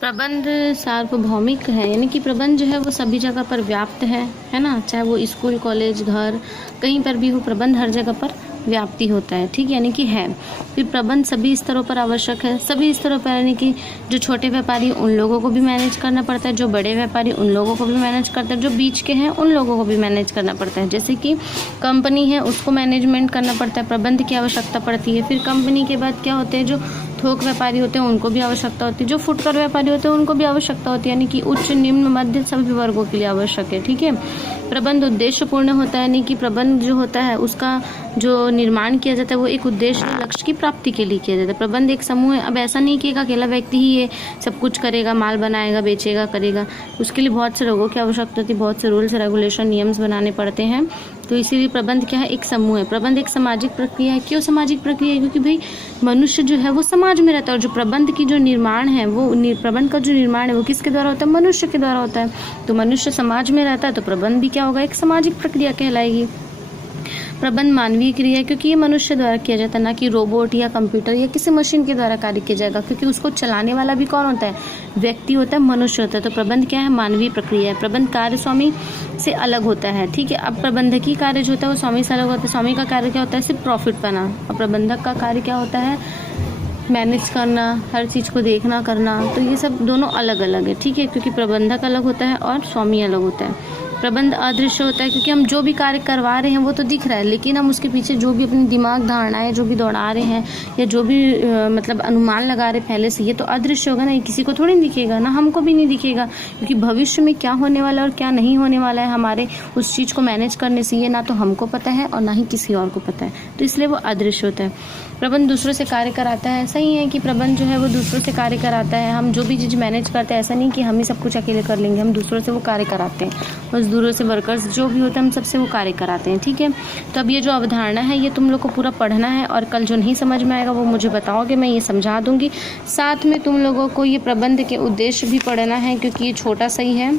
प्रबंध सार्वभौमिक है, यानी कि प्रबंध जो है वो सभी जगह पर व्याप्त है ना। चाहे वो स्कूल, कॉलेज, घर, कहीं पर भी हो, प्रबंध हर जगह पर व्याप्ति होता है, ठीक, यानी कि है। फिर प्रबंध सभी स्तरों पर आवश्यक है, सभी स्तरों पर, यानी कि जो छोटे व्यापारी उन लोगों को भी मैनेज करना पड़ता है, जो बड़े व्यापारी उन लोगों को भी मैनेज करते हैं, जो बीच के हैं उन लोगों को भी मैनेज करना पड़ता है। जैसे कि कंपनी है, उसको मैनेजमेंट करना पड़ता है, प्रबंध की आवश्यकता पड़ती है। फिर कंपनी के बाद क्या होते हैं, जो थोक व्यापारी होते हैं उनको भी आवश्यकता होती है, जो फुटकर व्यापारी होते हैं उनको भी आवश्यकता होती है, यानी कि उच्च, निम्न, मध्य सभी वर्गों के लिए आवश्यक है, ठीक है। प्रबंध उद्देश्यपूर्ण होता है, यानी कि प्रबंध जो होता है उसका जो निर्माण किया जाता है वो एक उद्देश्य, लक्ष्य की प्राप्ति के लिए किया जाता है। प्रबंध एक समूह है। अब ऐसा नहीं कि एक अकेला व्यक्ति ही ये सब कुछ करेगा, माल बनाएगा, बेचेगा, करेगा। उसके लिए बहुत से लोगों की आवश्यकता होती है, बहुत से रूल्स, रेगुलेशन, नियम्स बनाने पड़ते हैं। तो इसीलिए प्रबंध क्या है, एक समूह है। प्रबंध एक सामाजिक प्रक्रिया है। क्यों सामाजिक प्रक्रिया है? क्योंकि भाई मनुष्य जो है वो समाज में रहता है, और जो प्रबंध की जो निर्माण है वो प्रबंध का जो निर्माण है वो किसके द्वारा होता है? मनुष्य के द्वारा होता है। तो मनुष्य समाज में रहता है तो प्रबंध भी क्या होगा? एक सामाजिक प्रक्रिया कहलाएगी। प्रबंध मानवीय क्रिया है, क्योंकि ये मनुष्य द्वारा किया जाता है, ना कि रोबोट या कंप्यूटर या किसी मशीन के द्वारा कार्य किया जाएगा, क्योंकि उसको चलाने वाला भी कौन होता है? व्यक्ति होता है, मनुष्य होता है। तो प्रबंध क्या है? मानवीय प्रक्रिया है। प्रबंध कार्य स्वामी से अलग होता है, ठीक है। अब प्रबंधकीय कार्य जो होता है वो स्वामी से अलग होता है। स्वामी का कार्य क्या होता है? सिर्फ प्रॉफिट पाना। और प्रबंधक का कार्य क्या होता है? मैनेज करना, हर चीज़ को देखना, करना। तो ये सब दोनों अलग अलग है, ठीक है, क्योंकि प्रबंधक अलग होता है और स्वामी अलग होता है। प्रबंध अदृश्य होता है, क्योंकि हम जो भी कार्य करवा रहे हैं वो तो दिख रहा है, लेकिन हम उसके पीछे जो भी अपनी दिमाग धारणाएं जो भी दौड़ा रहे हैं या जो भी मतलब अनुमान लगा रहे पहले से, ये तो अदृश्य होगा ना, ये किसी को थोड़ी नहीं दिखेगा, ना हमको भी नहीं दिखेगा, क्योंकि भविष्य में क्या होने वाला है और क्या नहीं होने वाला है हमारे उस चीज़ को मैनेज करने से, ये ना तो हमको पता है और ना ही किसी और को पता है, तो इसलिए वो अदृश्य होता है। प्रबंध दूसरों से कार्य कराता है। सही है कि प्रबंध जो है वो दूसरों से कार्य कराता है। हम जो भी चीज़ मैनेज करते हैं, ऐसा नहीं कि हम ही सब कुछ अकेले कर लेंगे, हम दूसरों से वो कार्य कराते हैं। मजदूरों से, वर्कर्स जो भी होते हैं, हम सबसे वो कार्य कराते हैं, ठीक है। तो अब ये जो अवधारणा है ये तुम लोग को पूरा पढ़ना है, और कल जो नहीं समझ में आएगा वो मुझे बताओगे, मैं ये समझा दूंगी। साथ में तुम लोगों को ये प्रबंध के उद्देश्य भी पढ़ना है, क्योंकि ये छोटा सा ही है,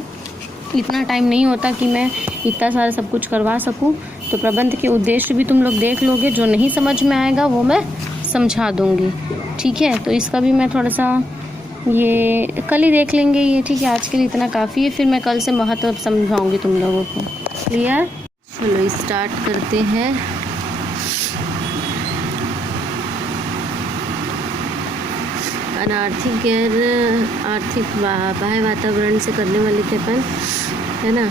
इतना टाइम नहीं होता कि मैं इतना सारा सब कुछ करवा सकूं। तो प्रबंध के उद्देश्य भी तुम लोग देख लोगे, जो नहीं समझ में आएगा वो मैं समझा दूंगी, ठीक है। तो इसका भी मैं थोड़ा सा ये कल ही देख लेंगे ये, ठीक है। आज के लिए इतना काफ़ी है, फिर मैं कल से महत्व समझाऊंगी तुम लोगों को। क्लियर? चलो स्टार्ट करते हैं। अनार्थिक गैर आर्थिक बाह्य वातावरण से करने वाले थे है ना।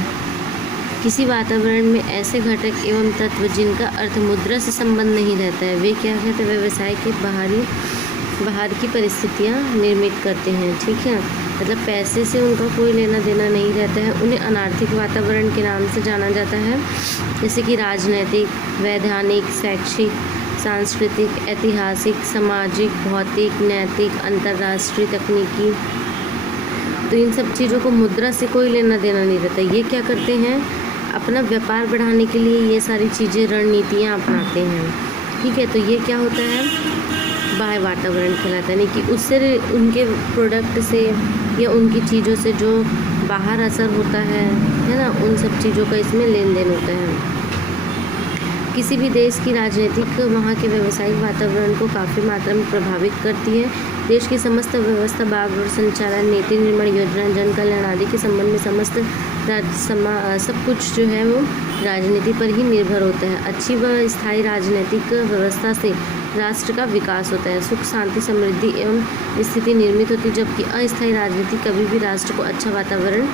किसी वातावरण में ऐसे घटक एवं तत्व जिनका अर्थ मुद्रा से संबंध नहीं रहता है, वे क्या कहते हैं? व्यवसाय के बाहर की परिस्थितियाँ निर्मित करते हैं, ठीक है। मतलब पैसे से उनका कोई लेना देना नहीं रहता है, उन्हें अनार्थिक वातावरण के नाम से जाना जाता है। जैसे कि राजनैतिक, वैधानिक, शैक्षिक, सांस्कृतिक, ऐतिहासिक, सामाजिक, भौतिक, नैतिक, अंतर्राष्ट्रीय, तकनीकी। तो इन सब चीज़ों को मुद्रा से कोई लेना देना नहीं रहता। ये क्या करते हैं? अपना व्यापार बढ़ाने के लिए ये सारी चीज़ें, रणनीतियाँ अपनाते हैं, ठीक है। तो ये क्या होता है? बाह्य वातावरण कहलाता है, यानी कि उससे, उनके प्रोडक्ट से या उनकी चीज़ों से जो बाहर असर होता है ना, उन सब चीज़ों का इसमें लेन देन होता है। किसी भी देश की राजनीतिक वहाँ के व्यावसायिक वातावरण को काफ़ी मात्रा में प्रभावित करती है। देश की समस्त व्यवस्था, बागडोर संचालन, नीति निर्माण, योजना, जन कल्याण आदि के संबंध में समस्त सब कुछ जो है वो राजनीति पर ही निर्भर होता है। अच्छी व स्थायी राजनीतिक व्यवस्था से राष्ट्र का विकास होता है, सुख, शांति, समृद्धि एवं स्थिति निर्मित होती है, जबकि अस्थायी राजनीति कभी भी राष्ट्र को अच्छा वातावरण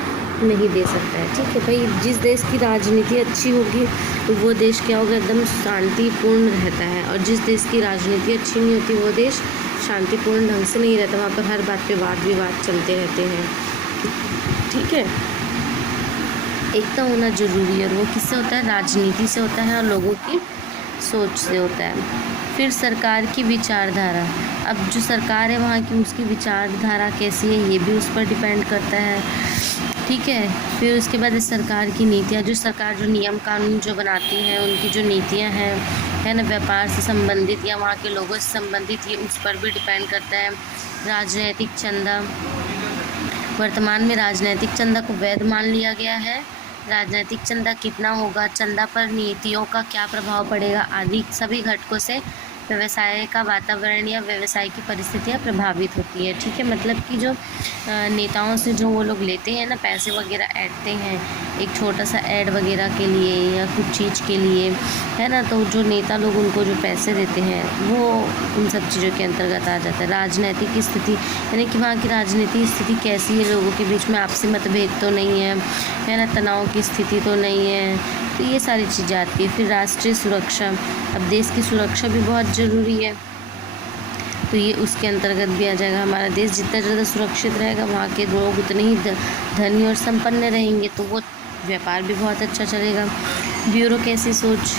नहीं दे सकता है, ठीक है भाई। जिस देश की राजनीति अच्छी होगी तो वो देश क्या होगा? एकदम शांतिपूर्ण रहता है, और जिस देश की राजनीति अच्छी नहीं होती वो देश शांतिपूर्ण ढंग से नहीं रहता, वहाँ पर हर बात पे वाद विवाद चलते रहते हैं, ठीक है। एकता होना जरूरी है, और वो किससे होता है? राजनीति से होता है और लोगों की सोच से होता है। फिर सरकार की विचारधारा। अब जो सरकार है वहाँ की, उसकी विचारधारा कैसी है ये भी उस पर डिपेंड करता है, ठीक है। फिर उसके बाद सरकार की नीतियाँ, जो सरकार जो नियम कानून जो बनाती हैं, उनकी जो नीतियाँ हैं, है ना, व्यापार से संबंधित या वहाँ के लोगों से संबंधित, ये उस पर भी डिपेंड करता है। राजनैतिक चंदा। वर्तमान में राजनैतिक चंदा को वैध मान लिया गया है। राजनैतिक चंदा कितना होगा, चंदा पर नीतियों का क्या प्रभाव पड़ेगा, आदि सभी घटकों से व्यवसाय का वातावरण या व्यवसाय की परिस्थितियाँ प्रभावित होती है। ठीक है, मतलब कि जो नेताओं से जो वो लोग लेते हैं ना, पैसे वगैरह ऐंठते हैं एक छोटा सा ऐड वगैरह के लिए या कुछ चीज़ के लिए, है ना, तो जो नेता लोग उनको जो पैसे देते हैं वो उन सब चीज़ों के अंतर्गत आ जाता है। राजनीतिक स्थिति, यानी कि वहाँ की राजनीतिक स्थिति कैसी है, लोगों के बीच में आपसी मतभेद तो नहीं है ना, तनाव की स्थिति तो नहीं है, तो ये सारी चीज़ें आती है। फिर राष्ट्रीय सुरक्षा, अब देश की सुरक्षा भी बहुत ज़रूरी है, तो ये उसके अंतर्गत भी आ जाएगा। हमारा देश जितना ज़्यादा सुरक्षित रहेगा, वहाँ के लोग उतने ही धनी और संपन्न रहेंगे, तो वो व्यापार भी बहुत अच्छा चलेगा। ब्यूरोक्रेसी सोच,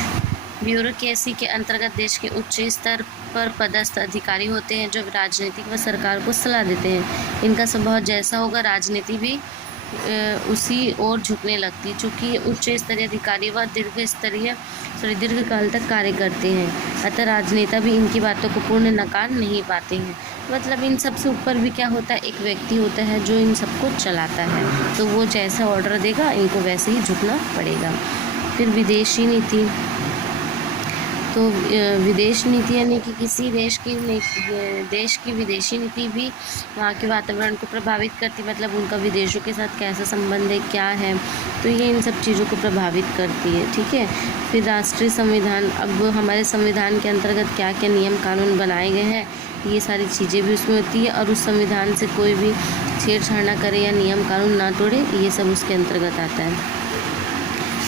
ब्यूरोक्रेसी के अंतर्गत देश के उच्च स्तर पर पदस्थ अधिकारी होते हैं जो राजनीतिक व सरकार को सलाह देते हैं। इनका स्वभाव जैसा होगा, राजनीति भी उसी ओर झुकने लगती है, चूँकि उच्च स्तरीय अधिकारी व दीर्घकाल तक कार्य करते हैं, अतः राजनेता भी इनकी बातों को पूर्ण नकार नहीं पाते हैं। मतलब इन सबसे ऊपर भी क्या होता है, एक व्यक्ति होता है जो इन सबको चलाता है, तो वो जैसा ऑर्डर देगा इनको वैसे ही झुकना पड़ेगा। फिर विदेशी नीति, तो विदेश नीति यानी कि किसी देश की विदेशी नीति भी वहाँ के वातावरण को प्रभावित करती, मतलब उनका विदेशों के साथ कैसा संबंध है, क्या है, तो ये इन सब चीज़ों को प्रभावित करती है। ठीक है, फिर राष्ट्रीय संविधान, अब हमारे संविधान के अंतर्गत क्या क्या नियम कानून बनाए गए हैं, ये सारी चीज़ें भी उसमें होती है, और उस संविधान से कोई भी छेड़छाड़ ना करे या नियम कानून ना तोड़े, ये सब उसके अंतर्गत आता है।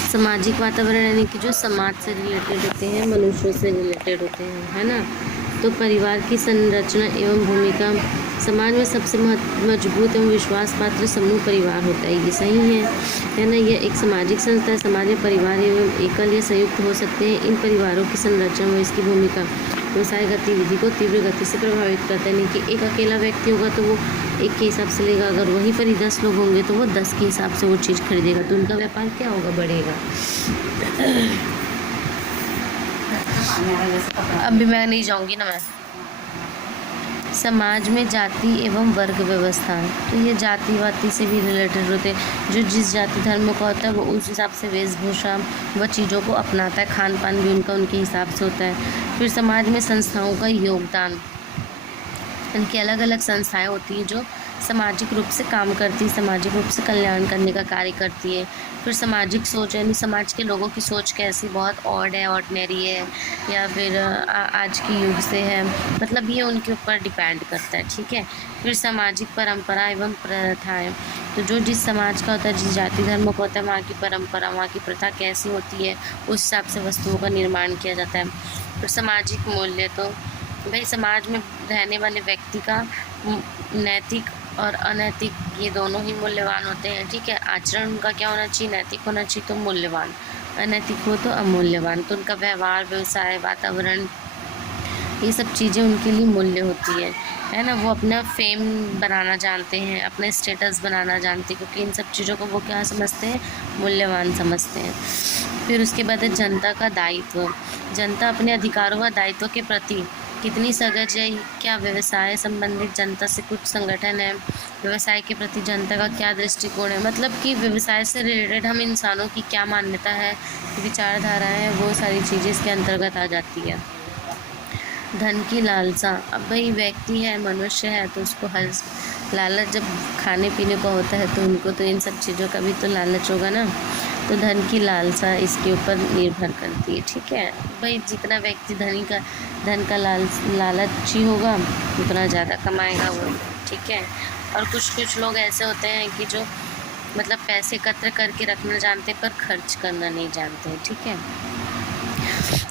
सामाजिक वातावरण यानी कि जो समाज से रिलेटेड होते हैं, मनुष्यों से रिलेटेड होते हैं, है ना, तो परिवार की संरचना एवं भूमिका, समाज में सबसे मजबूत एवं विश्वास पात्र समूह परिवार होता है, ये सही है ना। यह एक सामाजिक संस्था है, समाज में परिवार एवं एकल या संयुक्त हो सकते हैं। इन परिवारों की संरचना व इसकी भूमिका व्यवसाय गतिविधि को तीव्र गति से प्रभावित करता है। नहीं कि एक अकेला व्यक्ति होगा तो वो एक के हिसाब से लेगा, अगर वहीं पर ही 10 लोग होंगे तो वो 10 के हिसाब से वो चीज़ खरीदेगा, तो उनका व्यापार क्या होगा, बढ़ेगा। अभी मैं नहीं जाऊंगी ना मैं। समाज में जाति एवं वर्ग व्यवस्था, तो ये जाति वाति से भी रिलेटेड होते हैं, जो जिस जाति धर्म का होता है वो उस हिसाब से वेशभूषा व चीज़ों को अपनाता है, खान पान भी उनका उनके हिसाब से होता है। फिर समाज में संस्थाओं का योगदान, इनकी अलग अलग संस्थाएं होती हैं जो सामाजिक रूप से काम करती है, सामाजिक रूप से कल्याण करने का कार्य करती है। फिर सामाजिक सोच, यानी समाज के लोगों की सोच कैसी, बहुत ऑड है, ऑर्डिनरी है, या फिर आज के युग से है, मतलब ये उनके ऊपर डिपेंड करता है। ठीक है, फिर सामाजिक परंपरा एवं प्रथाएं, तो जो जिस समाज का होता है, जिस जाति धर्म का होता है, वहाँ की परंपरा, वहाँ की प्रथा कैसी होती है, उस हिसाब से वस्तुओं का निर्माण किया जाता है। फिर सामाजिक मूल्य, तो भाई समाज में रहने वाले व्यक्ति का नैतिक और अनैतिक ये दोनों ही मूल्यवान होते हैं। ठीक है, आचरण उनका क्या होना चाहिए, नैतिक होना चाहिए तो मूल्यवान, अनैतिक हो तो अमूल्यवान। तो उनका व्यवहार, व्यवसाय, वातावरण, ये सब चीज़ें उनके लिए मूल्य होती है ना। वो अपना फेम बनाना जानते हैं, अपना स्टेटस बनाना जानते हैं, क्योंकि इन सब चीज़ों को वो क्या समझते हैं, मूल्यवान समझते हैं। फिर उसके बाद है जनता का दायित्व, जनता अपने अधिकारों व दायित्व के प्रति कितनी सजग है, क्या व्यवसाय संबंधित जनता से कुछ संगठन है, व्यवसाय के प्रति जनता का क्या दृष्टिकोण है, मतलब कि व्यवसाय से रिलेटेड हम इंसानों की क्या मान्यता है, विचारधारा है, वो सारी चीज़ें इसके अंतर्गत आ जाती है। धन की लालसा, अब भाई व्यक्ति है, मनुष्य है, तो उसको हर लालच जब खाने पीने को होता है तो उनको तो इन सब चीज़ों का भी तो लालच होगा ना, तो धन की लालसा इसके ऊपर निर्भर करती है। ठीक है भाई, जितना व्यक्ति धन का लालची होगा उतना ज़्यादा कमाएगा वो। ठीक है, और कुछ लोग ऐसे होते हैं कि जो मतलब पैसे एकत्र करके रखना जानते पर खर्च करना नहीं जानते हैं। ठीक है,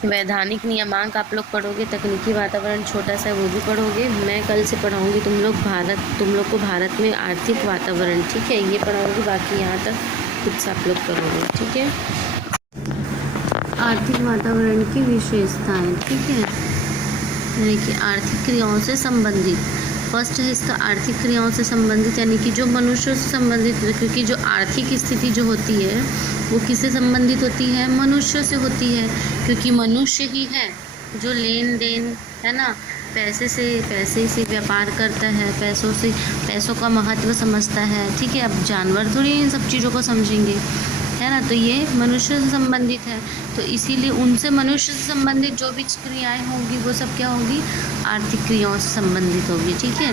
वैधानिक नियमांक आप लोग पढ़ोगे, तकनीकी वातावरण छोटा सा वो भी पढ़ोगे, मैं कल से पढ़ाऊँगी तुम लोग को भारत में आर्थिक वातावरण। ठीक है, ये पढ़ाऊँगी, बाकी यहाँ तक कुछ आप लोग करोगे। ठीक है, आर्थिक वातावरण की विशेषताएं। ठीक है, यानी कि आर्थिक क्रियाओं से संबंधित, फर्स्ट है इसका आर्थिक क्रियाओं से संबंधित, यानी कि जो मनुष्यों से संबंधित है, क्योंकि जो आर्थिक स्थिति जो होती है वो किससे संबंधित होती है, मनुष्यों से होती है, क्योंकि मनुष्य ही है जो लेन देन, है ना, पैसे से व्यापार करता है, पैसों का महत्व समझता है। ठीक है, अब जानवर थोड़ी इन सब चीज़ों को समझेंगे, है है ना, तो ये मनुष्य से संबंधित है। तो इसीलिए उनसे मनुष्य से संबंधित जो भी क्रियाएं होंगी वो सब क्या होगी, आर्थिक क्रियाओं से संबंधित होगी। ठीक है,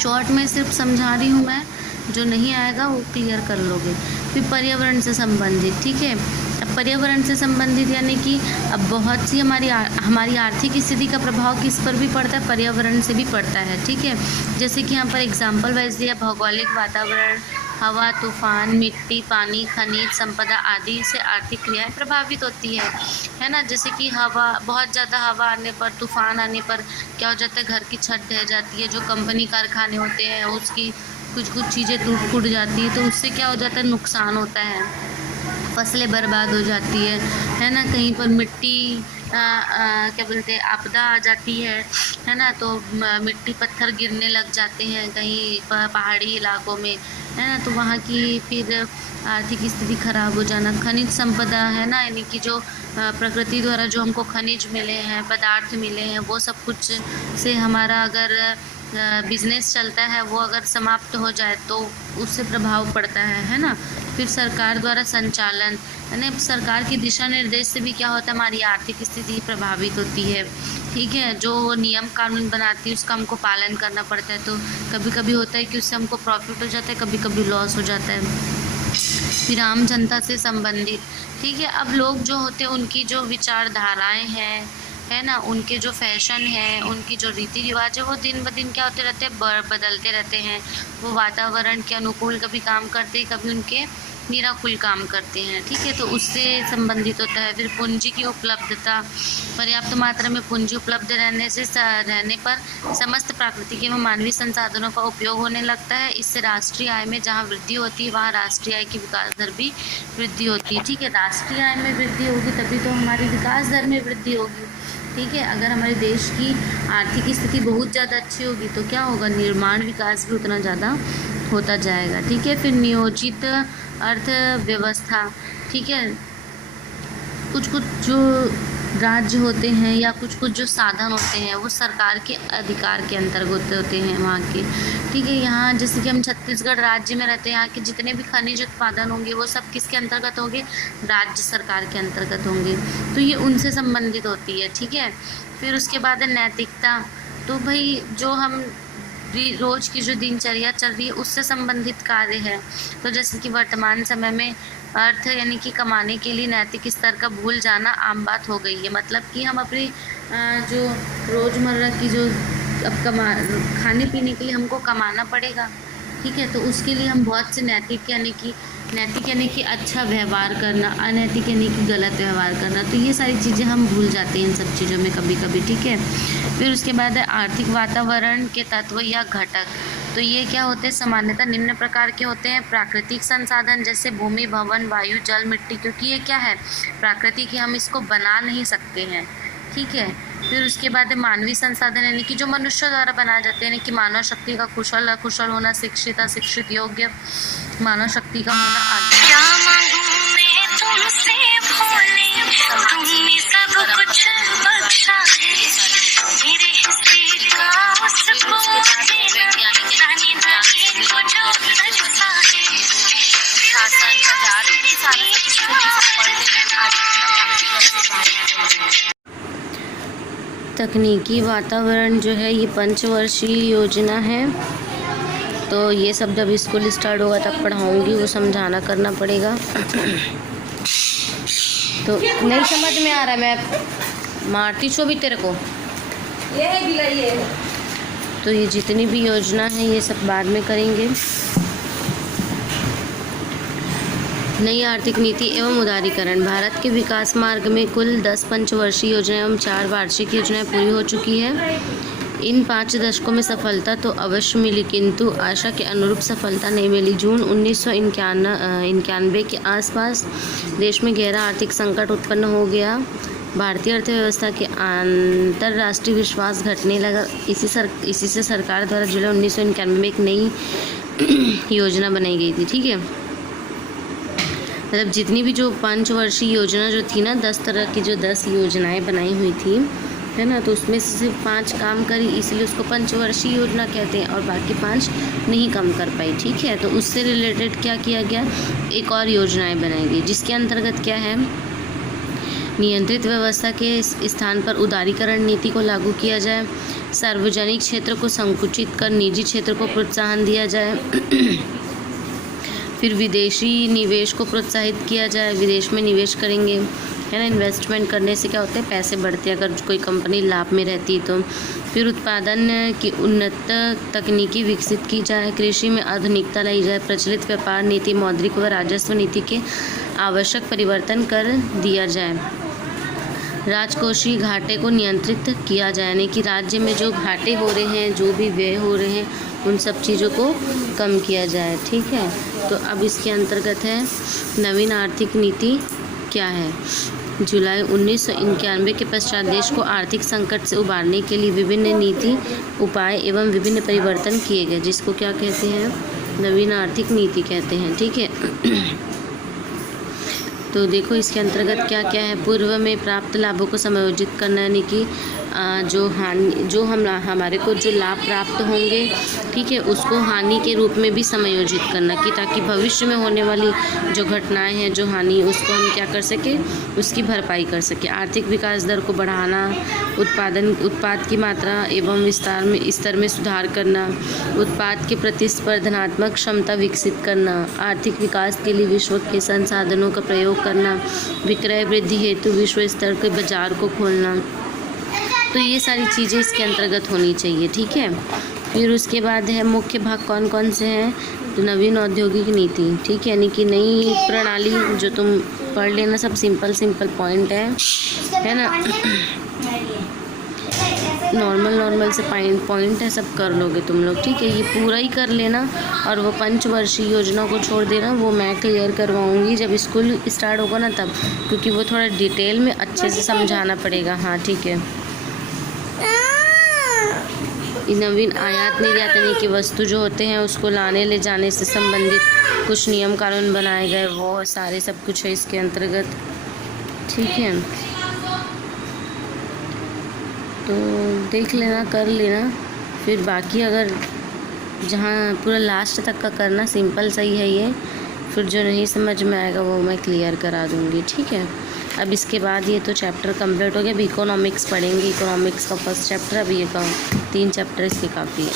शॉर्ट में सिर्फ समझा रही हूँ मैं, जो नहीं आएगा वो क्लियर कर लोगे। फिर पर्यावरण से संबंधित, ठीक है। अब पर्यावरण से संबंधित यानी कि अब बहुत सी हमारी आर्थिक स्थिति का प्रभाव किस पर भी पड़ता है, पर्यावरण से भी पड़ता है। ठीक है, जैसे कि यहाँ पर एग्जाम्पल वाइज दिया, भौगोलिक वातावरण, हवा, तूफान, मिट्टी, पानी, खनिज संपदा आदि से आर्थिक क्रियाएं प्रभावित होती है ना। जैसे कि हवा, बहुत ज़्यादा हवा आने पर, तूफान आने पर क्या हो जाता है, घर की छत ढह जाती है, जो कंपनी कारखाने होते हैं उसकी कुछ चीज़ें टूट फूट जाती है, तो उससे क्या हो जाता है, नुकसान होता है, फसलें बर्बाद हो जाती है ना। कहीं पर मिट्टी क्या बोलते हैं, आपदा आ जाती है ना, तो मिट्टी पत्थर गिरने लग जाते हैं कहीं पहाड़ी इलाकों में, है ना, तो वहाँ की फिर आर्थिक स्थिति खराब हो जाना। खनिज संपदा है ना, यानी कि जो प्रकृति द्वारा जो हमको खनिज मिले हैं, पदार्थ मिले हैं, वो सब कुछ से हमारा अगर बिजनेस चलता है वो अगर समाप्त हो जाए तो उससे प्रभाव पड़ता है ना। फिर सरकार द्वारा संचालन, यानी सरकार की दिशा निर्देश से भी क्या होता है, हमारी आर्थिक स्थिति प्रभावित होती है। ठीक है, जो वो नियम कानून बनाती है उसका हमको पालन करना पड़ता है, तो कभी कभी होता है कि उससे हमको प्रॉफिट हो जाता है, कभी कभी लॉस हो जाता है। फिर आम जनता से संबंधित, ठीक है, अब लोग जो होते हैं उनकी जो विचारधाराएं हैं, है ना, उनके जो फैशन है, उनकी जो रीति रिवाज है, वो दिन ब दिन क्या होते रहते हैं, बदलते रहते हैं। वो वातावरण के अनुकूल कभी काम करते हैं, कभी उनके निराकुल काम करते हैं। ठीक है, तो उससे संबंधित होता है। फिर पूंजी की उपलब्धता, पर्याप्त मात्रा में पूंजी उपलब्ध रहने पर समस्त प्राकृतिक एवं मानवीय संसाधनों का उपयोग होने लगता है। इससे राष्ट्रीय आय में जहाँ वृद्धि होती है वहाँ राष्ट्रीय आय की विकास दर भी वृद्धि होती है। ठीक है, राष्ट्रीय आय में वृद्धि होगी तभी तो हमारी विकास दर में वृद्धि होगी। ठीक है, अगर हमारे देश की आर्थिक स्थिति बहुत ज़्यादा अच्छी होगी तो क्या होगा, निर्माण विकास भी उतना ज़्यादा होता जाएगा। ठीक है, फिर नियोजित अर्थव्यवस्था, ठीक है, कुछ जो राज्य होते हैं या कुछ जो साधन होते हैं वो सरकार के अधिकार के अंतर्गत होते हैं वहाँ के। ठीक है, यहाँ जैसे कि हम छत्तीसगढ़ राज्य में रहते हैं, यहाँ के जितने भी खनिज उत्पादन होंगे वो सब किसके अंतर्गत होंगे, राज्य सरकार के अंतर्गत होंगे, तो ये उनसे संबंधित होती है। ठीक है, फिर उसके बाद है नैतिकता, तो भाई जो हम रोज की जो दिनचर्या चल रही है उससे संबंधित कार्य है। तो जैसे कि वर्तमान समय में अर्थ यानी कि कमाने के लिए नैतिक स्तर का भूल जाना आम बात हो गई है। मतलब कि हम अपनी जो रोज़मर्रा की जो अब खाने पीने के लिए हमको कमाना पड़ेगा। ठीक है, तो उसके लिए हम बहुत से नैतिक यानी कि अच्छा व्यवहार करना, अनैतिक यानी कि गलत व्यवहार करना, तो ये सारी चीज़ें हम भूल जाते हैं इन सब चीज़ों में कभी कभी। ठीक है, फिर उसके बाद है आर्थिक वातावरण के तत्व या घटक, तो ये क्या होते हैं, सामान्यतः निम्न प्रकार के होते हैं। प्राकृतिक संसाधन जैसे भूमि, भवन, वायु, जल, मिट्टी, क्योंकि ये क्या है, प्राकृतिक है, हम इसको बना नहीं सकते हैं। ठीक है, फिर उसके बाद है मानवीय संसाधन, यानी कि जो मनुष्य द्वारा बनाए जाते हैं, यानी कि मानव शक्ति का कुशल अकुशल होना, शिक्षित अशिक्षित, योग्य मानव शक्ति का होना आदि। तकनीकी वातावरण जो है ये पंचवर्षीय योजना है, तो ये सब जब स्कूल स्टार्ट होगा तब पढ़ाऊंगी, वो समझाना करना पड़ेगा। तो नहीं समझ में आ रहा है, मैं मारती छो भी तेरे को। तो ये जितनी भी योजना है ये सब बाद में करेंगे। नई आर्थिक नीति एवं उदारीकरण, भारत के विकास मार्ग में कुल 10 पंचवर्षीय योजनाएं एवं 4 वार्षिक योजनाएं पूरी हो चुकी है। इन 5 दशकों में सफलता तो अवश्य मिली, किंतु आशा के अनुरूप सफलता नहीं मिली। जून 1991 के आसपास देश में गहरा आर्थिक संकट उत्पन्न हो गया। भारतीय अर्थव्यवस्था के अंतर्राष्ट्रीय विश्वास घटने लगा। इसी से सरकार द्वारा जुलाई 1991 में एक नई योजना बनाई गई थी। ठीक है, मतलब जितनी भी जो पंचवर्षीय योजना जो थी ना, 10 तरह की जो 10 योजनाएं बनाई हुई थी, है ना। तो उसमें से सिर्फ 5 काम करी, इसलिए उसको पंचवर्षीय योजना कहते हैं, और बाकी 5 नहीं काम कर पाई, ठीक है। तो उससे रिलेटेड क्या किया गया, एक और योजनाएं बनाई गई, जिसके अंतर्गत क्या है, नियंत्रित व्यवस्था के स्थान पर उदारीकरण नीति को लागू किया जाए, सार्वजनिक क्षेत्र को संकुचित कर निजी क्षेत्र को प्रोत्साहन दिया जाए, फिर विदेशी निवेश को प्रोत्साहित किया जाए, विदेश में निवेश करेंगे, है ना। इन्वेस्टमेंट करने से क्या होता है, पैसे बढ़ते हैं अगर कोई कंपनी लाभ में रहती है तो। फिर उत्पादन की उन्नत तकनीकी विकसित की जाए, कृषि में आधुनिकता लाई जाए, प्रचलित व्यापार नीति, मौद्रिक व राजस्व नीति के आवश्यक परिवर्तन कर दिया जाए, राजकोषीय घाटे को नियंत्रित किया जाए, यानी कि राज्य में जो घाटे हो रहे हैं, जो भी व्यय हो रहे हैं, उन सब चीज़ों को कम किया जाए, ठीक है। तो अब इसके अंतर्गत है नवीन आर्थिक नीति क्या है। जुलाई 1991 के पश्चात देश को आर्थिक संकट से उबारने के लिए विभिन्न नीति उपाय एवं विभिन्न परिवर्तन किए गए, जिसको क्या कहते हैं, नवीन आर्थिक नीति कहते हैं, ठीक है। तो देखो इसके अंतर्गत क्या क्या है, पूर्व में प्राप्त लाभों को समायोजित करना, यानी कि जो हमारे को जो लाभ प्राप्त होंगे, ठीक है, उसको हानि के रूप में भी समायोजित करना, कि ताकि भविष्य में होने वाली जो घटनाएं हैं, जो हानि, उसको हम क्या कर सके, उसकी भरपाई कर सके। आर्थिक विकास दर को बढ़ाना, उत्पाद की मात्रा एवं स्तर में सुधार करना, उत्पाद के प्रतिस्पर्धात्मक क्षमता विकसित करना, आर्थिक विकास के लिए विश्व के संसाधनों का प्रयोग करना, विक्रय वृद्धि हेतु विश्व स्तर के बाजार को खोलना। तो ये सारी चीज़ें इसके अंतर्गत होनी चाहिए, ठीक है। फिर उसके बाद है मुख्य भाग कौन कौन से हैं, तो नवीन औद्योगिक नीति, ठीक है, यानी कि नई प्रणाली, जो तुम पढ़ लेना, सब सिंपल पॉइंट है ना। नॉर्मल से पॉइंट है, सब कर लोगे तुम लोग, ठीक है। ये पूरा ही कर लेना, और वो पंचवर्षीय योजना को छोड़ देना, वो मैं क्लियर करवाऊंगी जब स्कूल स्टार्ट होगा ना तब, क्योंकि वो थोड़ा डिटेल में अच्छे से समझाना पड़ेगा, हाँ ठीक है। नवीन आयात निर्यात यानी कि वस्तु जो होते हैं उसको लाने ले जाने से संबंधित कुछ नियम कानून बनाए गए, वो सारे सब कुछ है इसके अंतर्गत, ठीक है। तो देख लेना, कर लेना, फिर बाकी अगर जहाँ पूरा लास्ट तक का करना, सिंपल सही है ये, फिर जो नहीं समझ में आएगा वो मैं क्लियर करा दूँगी, ठीक है। अब इसके बाद ये तो चैप्टर कंप्लीट हो गया। अब इकोनॉमिक्स पढ़ेंगे, इकोनॉमिक्स का फर्स्ट चैप्टर, अब ये का 3 चैप्टर इसके काफ़ी है।